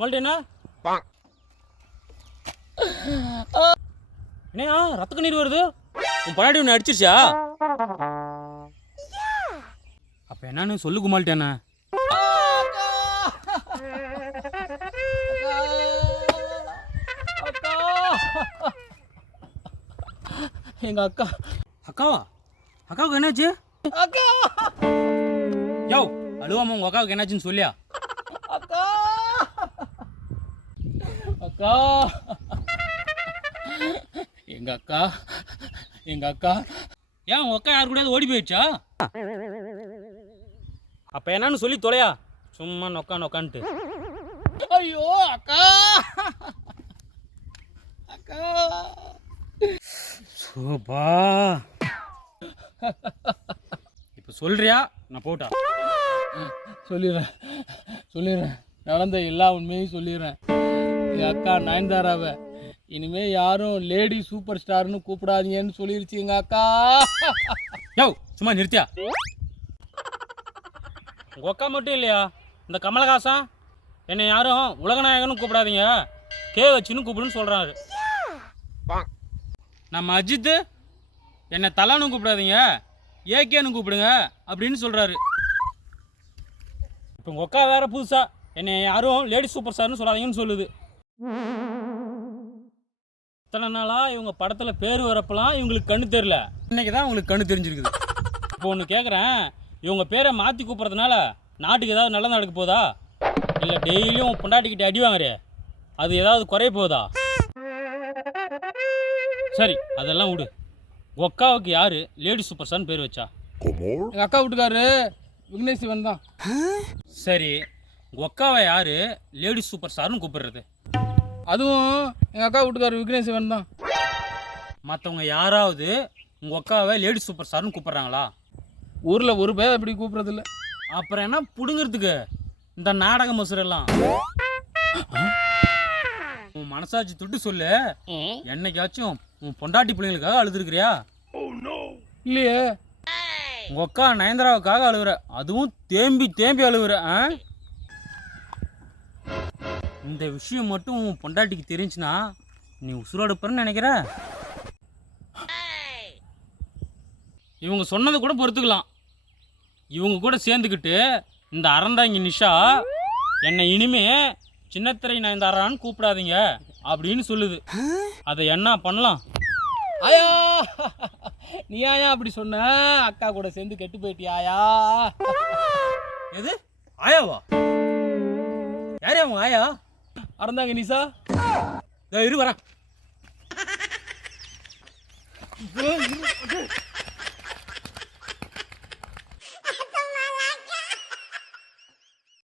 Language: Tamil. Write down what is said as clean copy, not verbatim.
மால்ட்டேனா என்னையா ரத்த கண்ணீர் வருது? உன் பன்னாடி ஒன்று அடிச்சிருச்சா? அப்ப என்னன்னு சொல்லு குமால்ட்டேனா. எங்க அக்கா. அக்காவா? அக்காவுக்கு என்னாச்சு? அக்கா யோ அழுவாம உங்க அக்காவுக்கு என்னாச்சுன்னு சொல்லியா? அக்கா அக்கா எங்க அக்கா எங்க அக்கா. ஏன் உங்க அக்கா யாரு கூட ஓடி போயிடுச்சா? அப்ப என்னன்னு சொல்லி தொலையா, சும்மா நொக்கான்ட்டு. ஐயோ அக்கா அக்கா சோபா. இப்போ சொல்றியா நான் போட்டா? சொல்லிடுறேன் நடந்த எல்லா உண்மையும் சொல்லிடுறேன். என் அக்கா நயன்தாராவை இனிமே யாரும் லேடி சூப்பர் ஸ்டார்னு கூப்பிடாதீங்கன்னு சொல்லிருச்சு எங்க அக்கா. யோ சும்மா நிறுத்தியா? உங்க அக்கா மட்டும் இல்லையா, இந்த கமலஹாசன் என்னை யாரும் உலகநாயகன்னு கூப்பிடாதீங்க, கே வச்சுன்னு கூப்பிடுன்னு சொல்றாரு. நம்ம அஜித் என்னை தலான்னு கூப்பிடாதீங்க, ஏகேன்னு கூப்பிடுங்க அப்படின்னு சொல்றாரு. இப்போ உங்க அக்கா வேற புதுசா என்னை யாரும் லேடி சூப்பர் ஸ்டார்னு சொல்லாதீங்கன்னு சொல்லுது. இத்தனை நாளா இவங்க படத்துல பேர் வரப்பெல்லாம் இவங்களுக்கு கண்ணு தெரியல, இன்னைக்கு தான் உங்களுக்கு கண்ணு தெரிஞ்சிருக்குது. இப்போ ஒன்று கேட்குறேன், இவங்க பேரை மாற்றி கூப்பிட்றதுனால நாட்டுக்கு ஏதாவது நல்லது நடக்க போதா, இல்லை டெய்லியும் பொண்டாட்டிக்கிட்ட அடி வாங்குறே அது ஏதாவது குறைய போதா? சரி அதெல்லாம் விடு. அக்காவுக்கு யாரு லேடி சூப்பர் ஸ்டார்னு பேர் வச்சா? எங்கள் அக்கா வீட்டுக்காரு விக்னேஷ் சிவன் தான். சரி அக்காவை யாரு லேடி சூப்பர் ஸ்டார்னு கூப்பிடுறது? அதுவும் எங்கள் அக்கா வீட்டுக்காரு விக்னேஷ் சிவன் தான். மற்றவங்க யாராவது உங்கள் அக்காவை லேடி சூப்பர் ஸ்டார்னு கூப்பிட்றாங்களா? ஊரில் ஒரு பேர் அப்படி கூப்பிட்றது இல்லை. அப்புறம் என்ன பிடுங்கிறதுக்கு இந்த நாடக மசுரெல்லாம்? உன் மனசாட்சி தொட்டு சொல்லு, என்னைக்காச்சும் உன் பொண்டாட்டி பிள்ளைங்களுக்காக அழுதுருக்கிறியா? இல்லையே. உங்க அக்கா நயன்தாராவுக்காக அழுகுற, அதுவும் தேம்பி தேம்பி அழுகுற. இந்த விஷயம் மட்டும் உன் பொண்டாட்டிக்கு தெரிஞ்சுன்னா நீ உசுரோட போறன்னு நினைக்கிற? இவங்க சொன்னதை கூட பொறுத்துக்கலாம். இவங்க கூட சேர்ந்துக்கிட்டு இந்த அறந்தாங்கி நிஷா என்னை இனிமே சின்னத்திரை நயன்தாரான்னு கூப்பிடாதீங்க அப்படின்னு சொல்லுது. அதை என்ன பண்ணலாம்? ஆயா நீ ஆயா அப்படி சொன்ன, அக்கா கூட சேர்ந்து கெட்டு போயிட்டியாயா? எது ஆயாவா? யாரே அவங்க ஆயா? அறந்தாங்க நிஷா. இரு வரேன்.